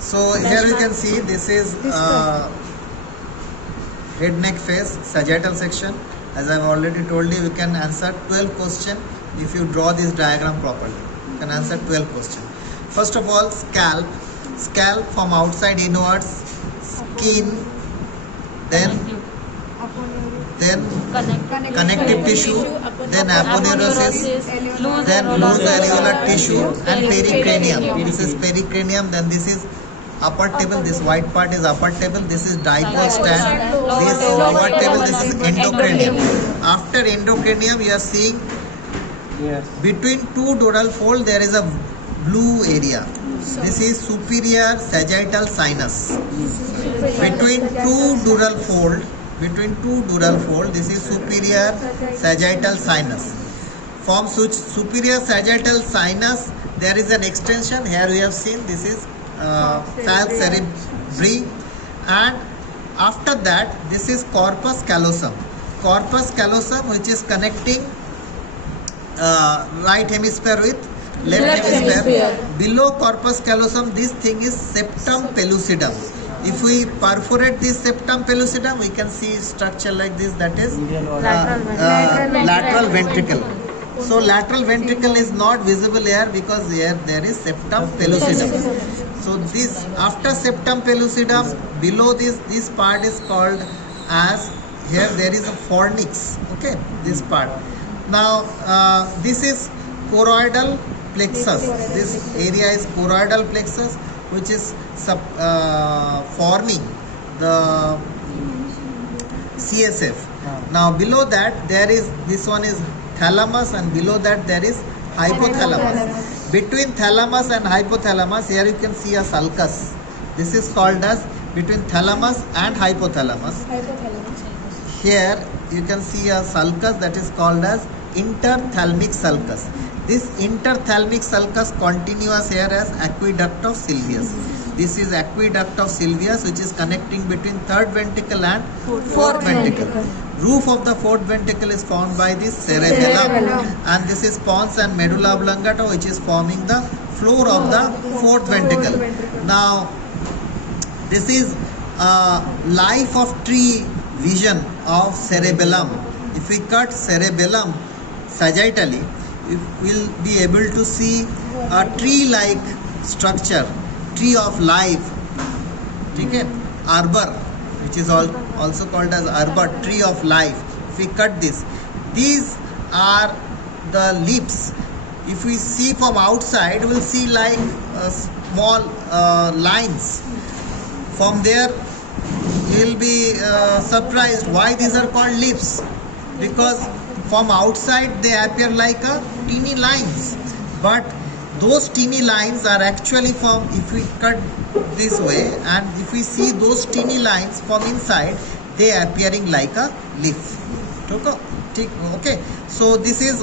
So here you can see this is head neck face sagittal section. As I have already told you, you can answer 12 questions if you draw this diagram properly. You can answer 12 questions. First of all, scalp. Scalp from outside inwards, skin, then connective tissue, then aponeurosis, then loose alveolar tissue, and pericranium. This is pericranium, then this is upper table, this white part is upper table, this is dipole stand, this lower table, this is endocranium. After endocranium, you are seeing between two dural fold there is a blue area. This is superior sagittal sinus. Between two dural fold, this is superior sagittal sinus. From superior sagittal sinus, there is an extension. Here we have seen this is falx cerebri, and after that this is corpus callosum. Corpus callosum, which is connecting right hemisphere with left hemisphere. Below corpus callosum, this thing is septum pellucidum. If we perforate this septum pellucidum, we can see structure like this, that is lateral ventricle. So lateral ventricle is not visible here because here there is septum pellucidum. So this, after septum pellucidum, below this part is called as, here there is a Pharynx. Okay, this part. Now this is choroidal plexus. This area is choroidal plexus, which is forming the CSF. Now below that there is, this one is thalamus, and below that there is hypothalamus. Between thalamus and hypothalamus, here you can see a sulcus. This is called as between thalamus and hypothalamus. Here you can see a sulcus, that is called as interthalamic sulcus. This interthalamic sulcus continues here as aqueduct of Sylvius. This is aqueduct of Sylvius, which is connecting between third ventricle and fourth ventricle. Roof of the fourth ventricle is formed by this cerebellum, and this is pons and medulla oblongata, which is forming the floor of the fourth ventricle. Now this is life of tree vision of cerebellum. If we cut cerebellum sagittally, we will be able to see a tree-like structure, tree of life, okay? Arbor, which is also called as arbor, tree of life. If we cut this, these are the leaves. If we see from outside, we will see like small lines. From there, you will be surprised why these are called leaves, because from outside they appear like a teeny lines, but those teeny lines are actually from, if we cut this way and if we see those teeny lines from inside, they are appearing like a leaf. Okay, so this is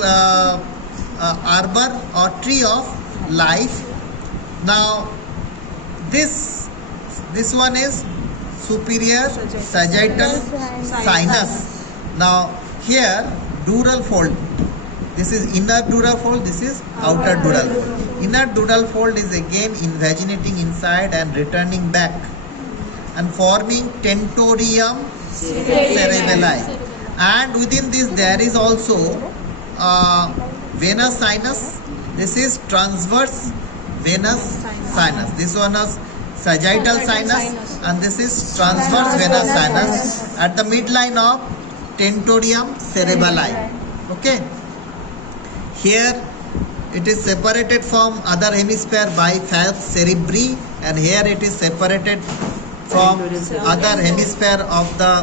arbor or tree of life. Now this one is superior sagittal sinus. Now here dural fold, this is inner dural fold, this is outer dural fold. Inner dural fold is again invaginating inside and returning back and forming tentorium cerebelli, and within this there is also venous sinus. This is transverse venous sinus. This one is sagittal sinus, and this is transverse venous sinus at the midline of tentorium cerebelli. Okay, here it is separated from other hemisphere by falx cerebri, and here it is separated from other hemisphere of the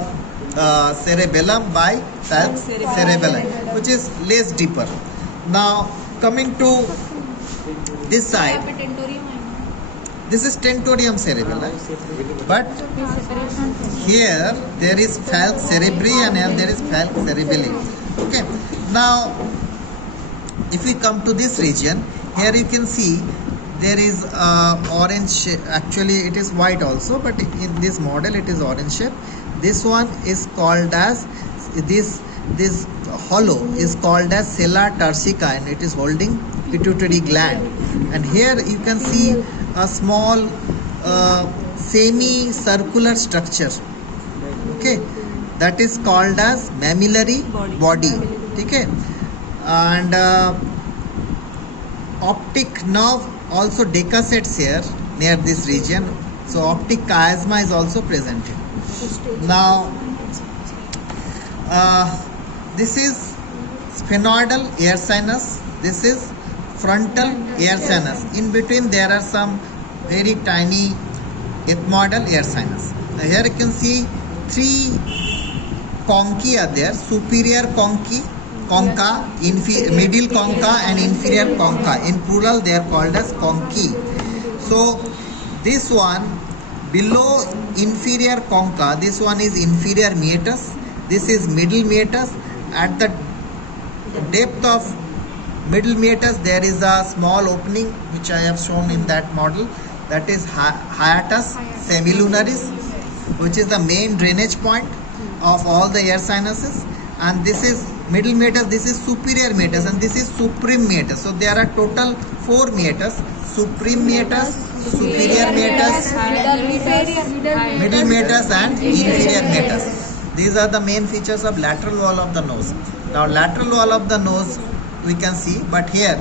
cerebellum by falx cerebelli, which is less deeper. Now coming to this side, this is tentorium cerebelli, but here there is falx cerebri and here there is falx cerebelli. Okay, now if we come to this region, here you can see there is orange shape. Actually it is white also, but in this model it is orange shape. This one is called as this hollow is called as sella turcica, and it is holding pituitary gland. And here you can see a small semi-circular structure. Okay, that is called as mammillary body. Okay, and optic nerve also decussets here near this region. So optic chiasma is also present here. Now this is sphenoidal air sinus. This is frontal air sinus. In between there are some very tiny ethmoidal air sinus. Now here you can see three conchi are there: superior concha, middle concha, and inferior concha. In plural they are called as conchi. So this one below inferior concha, this one is inferior meatus, this is middle meatus. At the depth of middle meatus there is a small opening which I have shown in that model, that is hiatus semilunaris, which is the main drainage point of all the air sinuses. And this is middle meatus, this is superior meatus, and this is supreme meatus. So there are total 4 meatus: supreme meatus, superior meatus, middle meatus, and inferior meatus. These are the main features of lateral wall of the nose. Now lateral wall of the nose we can see, but here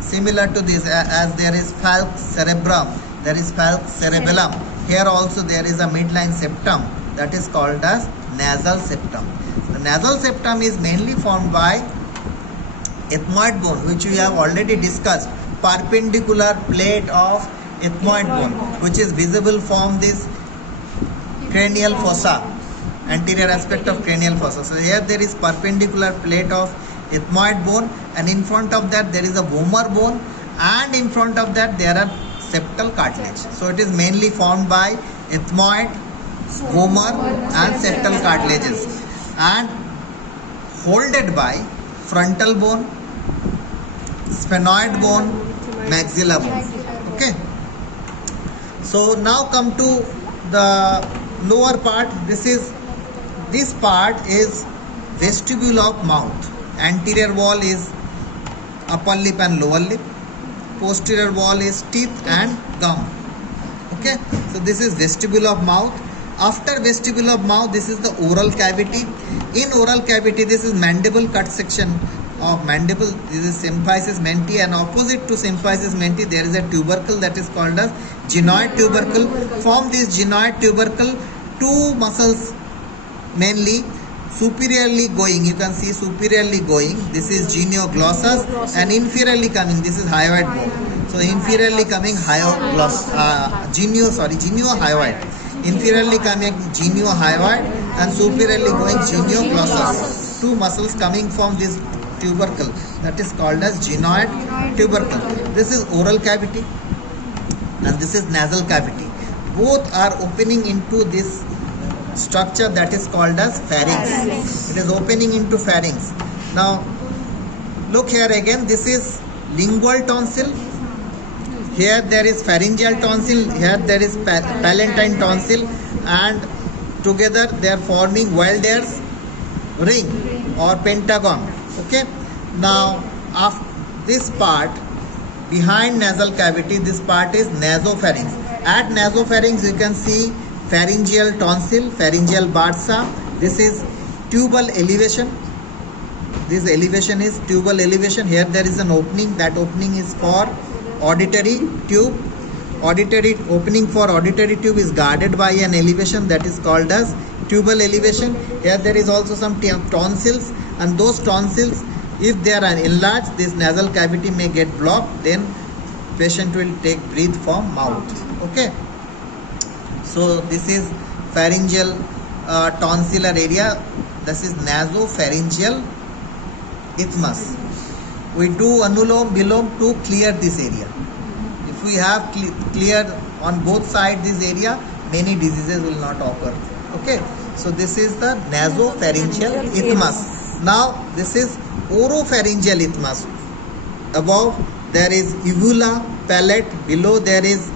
similar to this, as there is falx cerebrum, there is falx cerebellum. Here also there is a midline septum, that is called as nasal septum. The nasal septum is mainly formed by ethmoid bone, which we have already discussed, perpendicular plate of ethmoid bone, which is visible from this cranial fossa, anterior aspect of cranial fossa. So here there is perpendicular plate of ethmoid bone, and in front of that there is a vomer bone, and in front of that there are septal cartilage. So it is mainly formed by ethmoid, vomer, and septal cartilages, and holded by frontal bone, sphenoid bone, maxilla bone. Okay. So now come to the lower part. This part is vestibule of mouth. Anterior wall is upper lip and lower lip. Posterior wall is teeth and gum. Okay. So this is vestibule of mouth. After vestibule of mouth, this is the oral cavity. In oral cavity, this is mandible cut section of mandible. This is symphysis menti, and opposite to symphysis menti there is a tubercle that is called as gynoid tubercle. From this gynoid tubercle, two muscles mainly superiorly going, you can see superiorly going, this is genioglossus, and inferiorly coming, this is hyoid bone. So inferiorly coming geniohyoid, inferiorly coming geniohyoid, and superiorly going genioglossus. Two muscles coming from this tubercle, that is called as gynoid tubercle. This is oral cavity and this is nasal cavity. Both are opening into this structure that is called as pharynx. It is opening into pharynx. Now look here again, this is lingual tonsil. Here there is pharyngeal tonsil, here there is palatine tonsil, and together they are forming Wilder's ring or pentagon. Okay. Now after this part behind nasal cavity, this part is nasopharynx. At nasopharynx you can see pharyngeal tonsil, pharyngeal bursa. This is tubal elevation. This elevation is tubal elevation. Here there is an opening. That opening is for auditory tube. Auditory opening for auditory tube is guarded by an elevation that is called as tubal elevation. Here there is also some tonsils, and those tonsils, if they are enlarged, this nasal cavity may get blocked. Then patient will take breath from mouth. Okay. So this is pharyngeal tonsillar area. This is nasopharyngeal isthmus. We do anulom vilom to clear this area. If we have cleared on both sides this area, many diseases will not occur. Okay. So this is the nasopharyngeal isthmus. Now this is oropharyngeal isthmus. Above there is uvula, palate. Below there is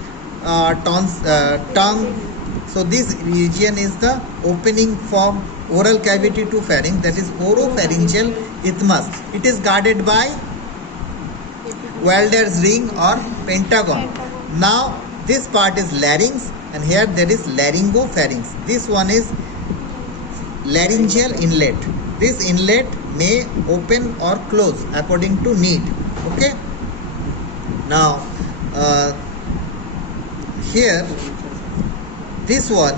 tongue. So this region is the opening from oral cavity to pharynx, that is oropharyngeal isthmus. It is guarded by Wilder's ring or pentagon. Now this part is larynx, and here there is laryngopharynx. This one is laryngeal inlet. This inlet may open or close according to need. Okay. Now here this one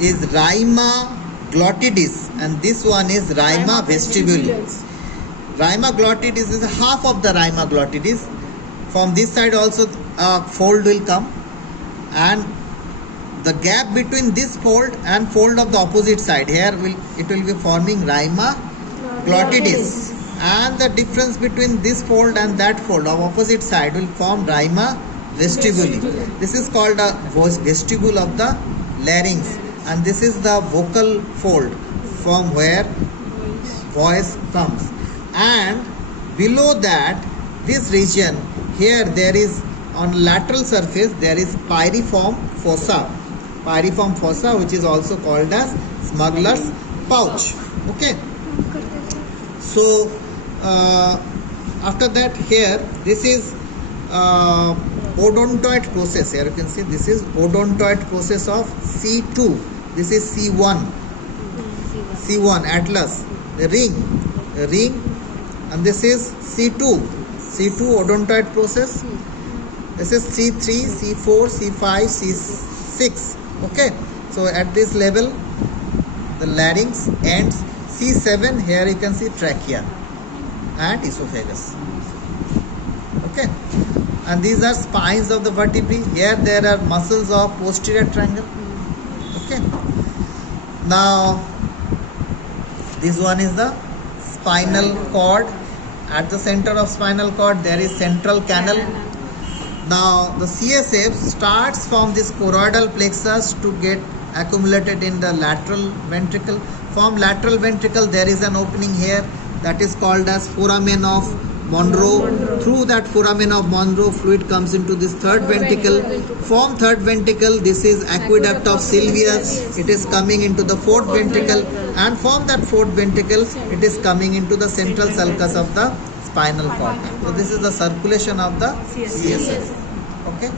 is rhima glottidis and this one is rhima vestibulis. Rhima glottidis is half of the rhima glottidis. From this side also a fold will come, and the gap between this fold and fold of the opposite side, here it will be forming rhima glottidis, and the difference between this fold and that fold of opposite side will form rhima vestibuli. This is called a vestibule of the larynx, and this is the vocal fold from where voice comes. And below that, this region here, there is on lateral surface there is pyriform fossa, which is also called as smuggler's pouch. Okay. So after that, here this is odontoid process. Here you can see this is odontoid process of C2. This is C1 atlas, the ring, and this is C2 odontoid process. This is C3, C4, C5, C6. Okay. So at this level the larynx ends. C7, here you can see trachea and esophagus. Okay. And these are spines of the vertebrae. Here there are muscles of posterior triangle. Okay. Now this one is the spinal cord. At the center of spinal cord there is central canal. Now the CSF starts from this choroidal plexus to get accumulated in the lateral ventricle. From lateral ventricle there is an opening here, that is called as foramen of Monro. Through that foramen of Monro, fluid comes into this third ventricle. From third ventricle, this is aqueduct of Sylvius. It is coming into the fourth ventricle, and from that fourth ventricle, it is coming into the central sulcus of the spinal cord. So this is the circulation of the CSF. Okay.